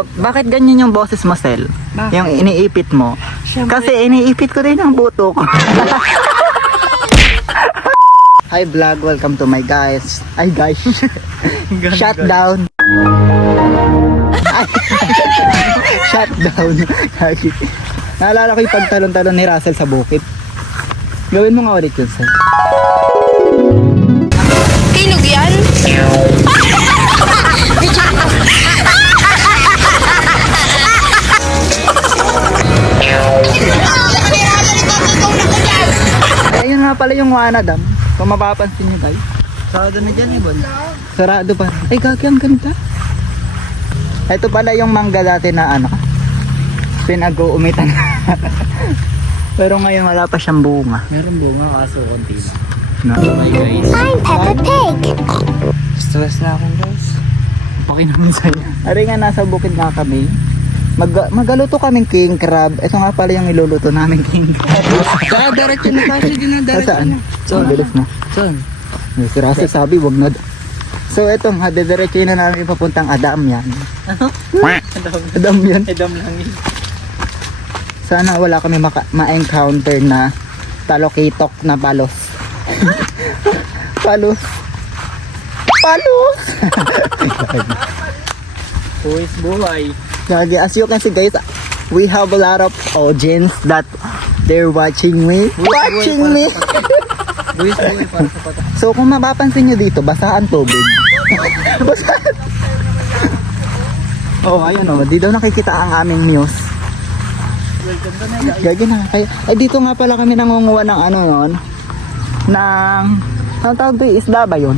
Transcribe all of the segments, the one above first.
Bakit ganyan yung boses mo, Sel? Bakit? Yung iniipit mo. Siyempre. Kasi iniipit ko din ang buto ko. Hi vlog, welcome to my guys. Ay guys. Shutdown. Shutdown. Naalala ko yung pagtalon-talon ni Russell sa bukid. Gawin mo nga ulit yun, Sel. Kinog yan? Ayun nga pala yung Wana Dam. Kung mapapansin nyo guys. Sarado na dyan eh, Bon. Sarado pa. Ay, gagi, ang ganda. Ito pala yung mangga dati na ano. Pinag-uumitan. Pero ngayon wala pa siyang bunga. Meron bunga kaso konti na. No. Hi guys. I'm Peppa Pig. Stress na ako guys. Pakinamin sa'yo. Ari nga, nasa bukid nga kami. Magaluto kaming king crab. Ito nga pala yung iluluto namin king crab. Diretso na tayo. Sige na, diretso Saan? na. So, bilis na. Saan? Si Russell sabi, wag na. So, ito nga, didiretso na namin papuntang Adam yan. Adam yan. Edam lang yun. Sana wala kami ma-encounter na talokitok na palos. Palos. Palos! Buwis buhay. Gagi, as you can see guys, we have a lot of audience that they're watching me. Watching me! Buwis buhay para sa patak. So kung mapapansin nyo dito, basaan tubig. Basaan. Oh, ayun o. Di daw nakikita ang aming news. Welcome to na guys. Gagi na. Ay, dito nga pala kami nangunguha ng ano nun. Ng... Ang tawag doon, isda ba yun?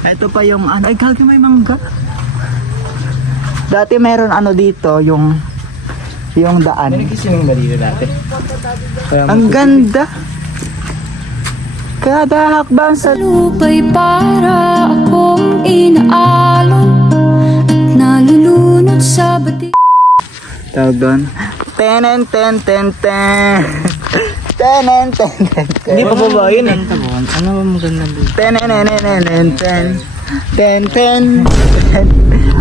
Ito pa yung ano. Ay, gagi, may mangga. Dati meron ano dito, yung daan. Nagkisiming ba dito dati? Ang ganda. Kada hakbang sa Lupa'y para akong inaalon at nalulunod sa bati. tawag doon. Tenen ten ten ten. Tenen ten ten ten. Hindi pa ba yun eh? Ano ba maganda dito? Tenen ten ten. Ten ten.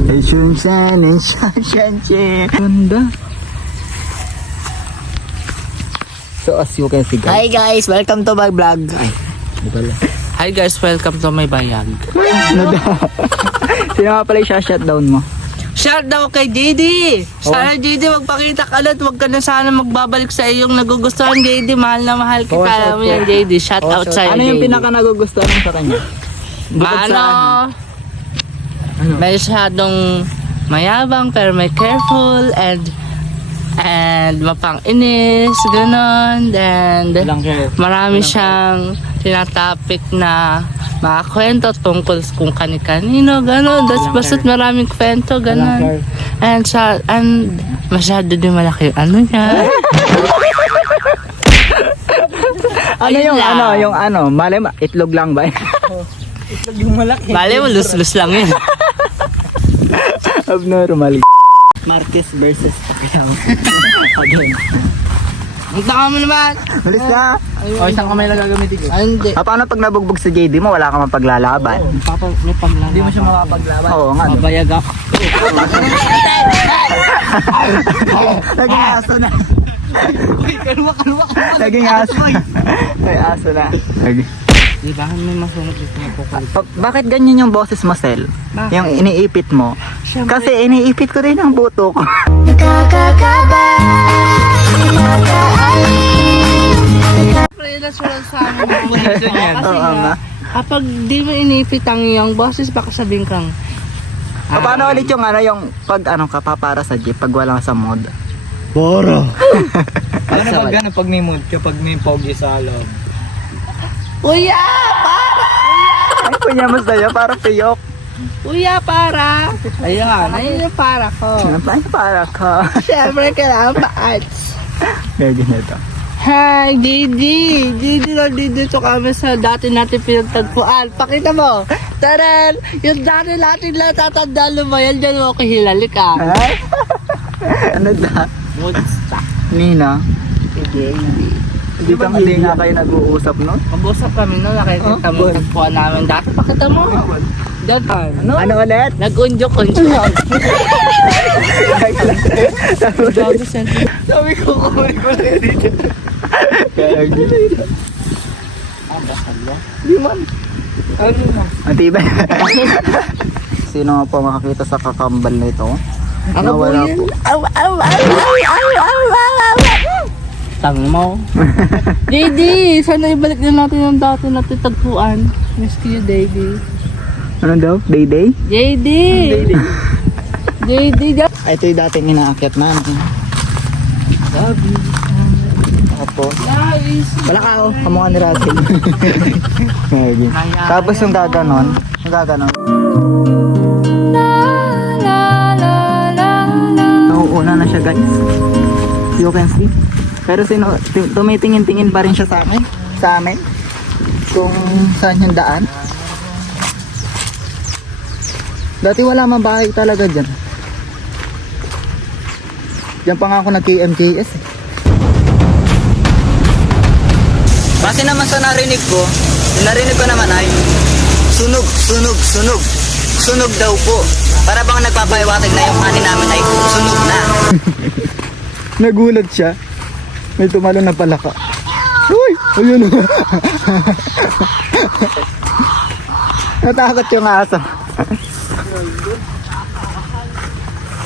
Ay shunsan and shunsan. Ganda. So as you can see guys. Hi guys, welcome to my vlog. Ay, Hi guys, welcome to my bayag. ano daw? Sino nga pala yung shutdown mo? Shout daw kay JD! Sana JD magpakita ka na at huwag ka na sana magbabalik sa iyong nagugustuhan JD. Mahal na mahal kita. Alam mo yan JD. Shout out sa'yo Ano yung JD. pinaka nagugustuhan mo sa kanya? Bukod sa Ano? Masyadong mayabang pero may careful and mapang-inis, ganon. And marami siyang tinatapik na mga kwento tungkol kung kani-kanino, ganon. Basta't maraming kwento, ganon. And masyado din malaki yung ano niya. ano Ayun yung lang. yung malay mo, itlog lang ba? Itlog yung malaki. Bale mo, lus-lus lang yun. Abnormal. Marquez versus Pacquiao. Again. Ang taka mo naman. Malis na. O, isang kamay lang gagamitin ko. Ay, hindi. Paano pag nabugbog si JD mo, wala ka mapaglalaban? May pamlang. Hindi mo siya makapaglaban. Oo nga. Mabayag ako. Naging aso na. Kalwa. Naging aso na. Ay, aso na. Di ba may masunog dito na kukulit? Bakit ganyan yung boses mo, Sel? Bakit? Yung iniipit mo. Siyempre. Kasi iniipit ko din ang buto ko. Nakakakaba, Siyempre, natural sa amin mga bonito niyan. Kasi Oo nga. kapag di mo inipit ang iyong boses, baka sabihin kang... Paano ulit yung pag ka para sa jeep, pag walang sa mod? Boro! Ano pag may mood kapag may pogi sa loob? Kuya! Para! Ay, kunya mo sa'yo, para piyok. Kuya, para! Ayun, ayun yung para ko. Ay, para ka. Siyempre, kailangan pa-arts. Gagi na ito. Hi, Didi! Didi lang dito kami sa dati natin pinagtagpuan. Pakita mo! Taran! Yung dati natin lang tatanda lumayan dyan mo kahilali ka. Ay? Ano da? Woodstock. Nina? Sige, Hindi kayo nag-uusap, no? mag-usap kami noon, nakikita mo yung tagpuan namin dati. Pakita mo! Dadan. Ano ulit? Nag-unjok-unjok. Gago siya. Sabi ko, kukunin ko lang yan dito. Kaya Di man. Ano na? ang tibay. Sino nga po makakita sa kakambal na ito? Ako po Nawala yan. po. Aw, aw, aw, aw, aw, aw, aw, aw. Tang mo. JD, sana ibalik na natin yung dati natin tagpuan. Miss you, JD. Ano daw? Day-day? JD! JD, Ay, ito yung dating inaakyat namin. Tapos, guys. wala ka oh, kamukha ni Russell. Okay. Tapos yung gaganon, nauuna na siya guys. You can see. Pero tumitingin-tingin pa rin siya sa amin. Kung saan yung daan. Dati wala mabahay talaga dyan. Diyan pa nga ako nag-KMJS eh. Base naman sa narinig ko, yung narinig ko naman ay sunog, sunog, sunog. Sunog daw po. Para bang nagpapahiwatig na yung kanin namin ay sunog na. Nagulat siya. May tumalon na palaka. Uy! Ayun. Natakot yung aso.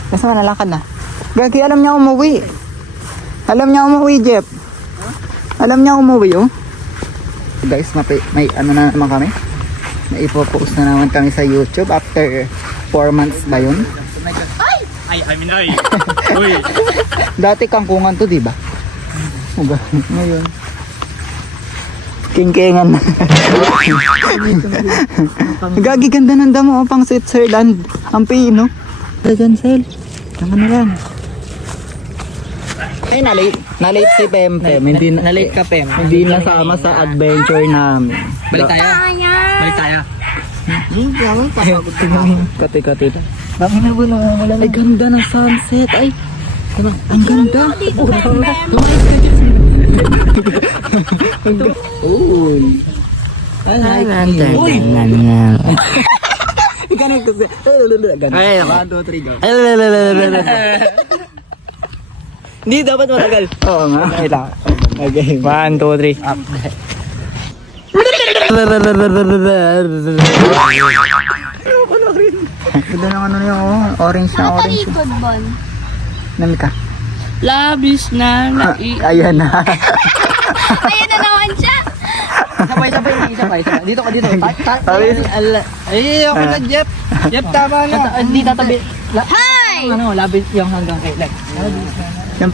Nasa ka nalakad na? Gagi, alam niya umuwi. Alam niya umuwi, Jeff. Alam niya umuwi, oh. Guys, may ano na naman kami. May ipopost na naman kami sa YouTube after 4 months ba yun? Uy. Dati kangkungan to, di ba? Ngayon. King-kingan na. Gagi, ganda ng damo, oh, pang Switzerland. Ang pino. Dyan, Sel. Tama na lang. Ay, na-late si Pempem. Hindi Na-late ka, Pem. Hindi nasama sa adventure namin. Balik tayo. Balik tayo. Kati-kati. Ay, ganda ng sunset. Ay, ang ganda. Uy. Uy! Ikaw na kasi. Ganda. Ay, 1, 2, 3, go. Hindi, dapat matagal. Oo nga. Okay. 1, 2, 3. Ganda ng ano yung orange na orange. Talikod, Bon. Nami ka. Labis na Ayan na. Ayan na naman siya. Sabay. Dito ka, dito. Sabi, Ay, okay na, Jeff. Jeff, tama na. Hindi tatabi. Hi! Ano, labis yung hanggang kay Lex. yung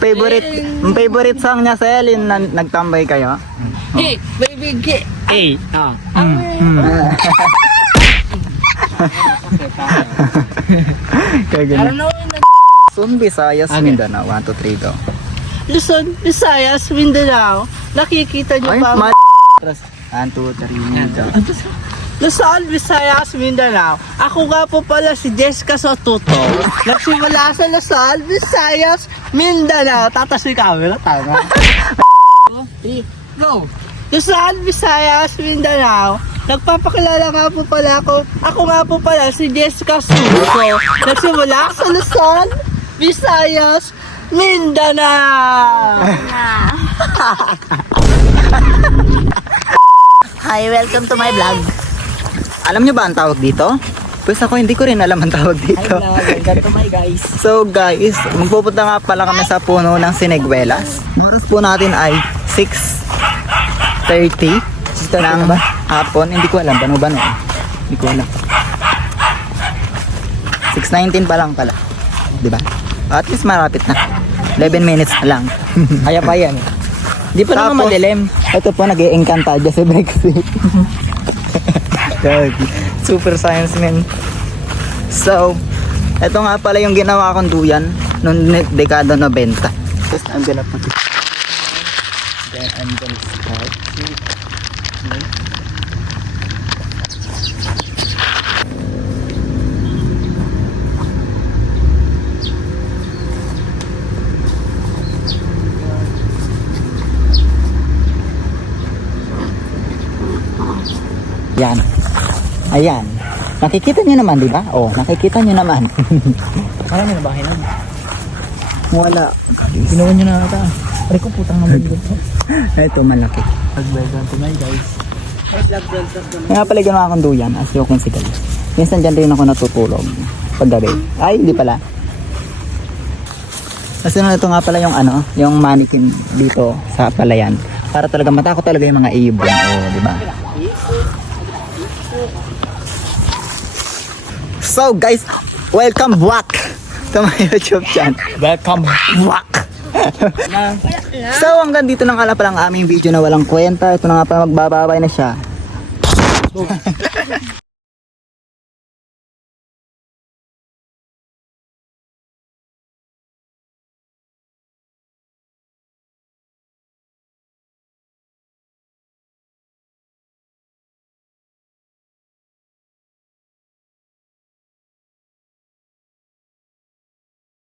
favorite song niya sa Elin na nagtambay kayo. Hey, baby, get. Hey. Kaya I ganun. don't know. Luzon, Visayas, Mindanao. 1, 2, 3, go. Luzon, Visayas, Mindanao. Nakikita niyo Ay, ba? 1, 2, 3, go. Luzon, Visayas, Mindanao. Ako nga po pala si Jessica Sotuto. Nagsimula sa Luzon, Visayas, Mindanao. Tatas yung camera, tama. Go. Luzon, Visayas, Mindanao. Nagpapakilala nga po pala ako. Ako nga po pala si Jessica Sotuto. Nagsimula sa Luzon, Visayas, Mindanao. Hi, welcome to my vlog. Alam nyo ba ang tawag dito? Pues ako hindi ko rin alam ang tawag dito. Welcome to my guys. So guys, magpupunta nga pala kami sa puno ng Siniguelas. Oras po natin ay 6:30 ng hapon. Hindi ko alam, ano ba na? Hindi ko alam. 6:19 pa lang pala. Diba? At least malapit na. 11 minutes na lang. Kaya pa yan. Di pa naman Tapos, madilim. ito po, nag-i-encantadya si Brexit. Super science man. So, ito nga pala yung ginawa kong duyan noong dekada 90. Just I'm gonna put it. Then I'm gonna start. Yan. Ayan. Nakikita nyo naman, di ba? Oh, nakikita nyo naman. Marami na bahay na. Wala. Ginawa nyo na ata. Pare ko putang naman dito. Ito, malaki. Pagbegan to na guys. Kaya pala ginawa akong duyan, as yung kunsigal. Minsan dyan rin ako natutulog. Paggabi. Ay, hindi pala. Kasi ito nga pala yung ano, yung mannequin dito sa palayan. Para talaga matakot talaga yung mga ibon. Oh, di ba? So guys, welcome back to my YouTube channel. Welcome. Back! So hanggang dito na nga pala ang aming video na walang kwenta. Ito na nga pala, magbababay na siya.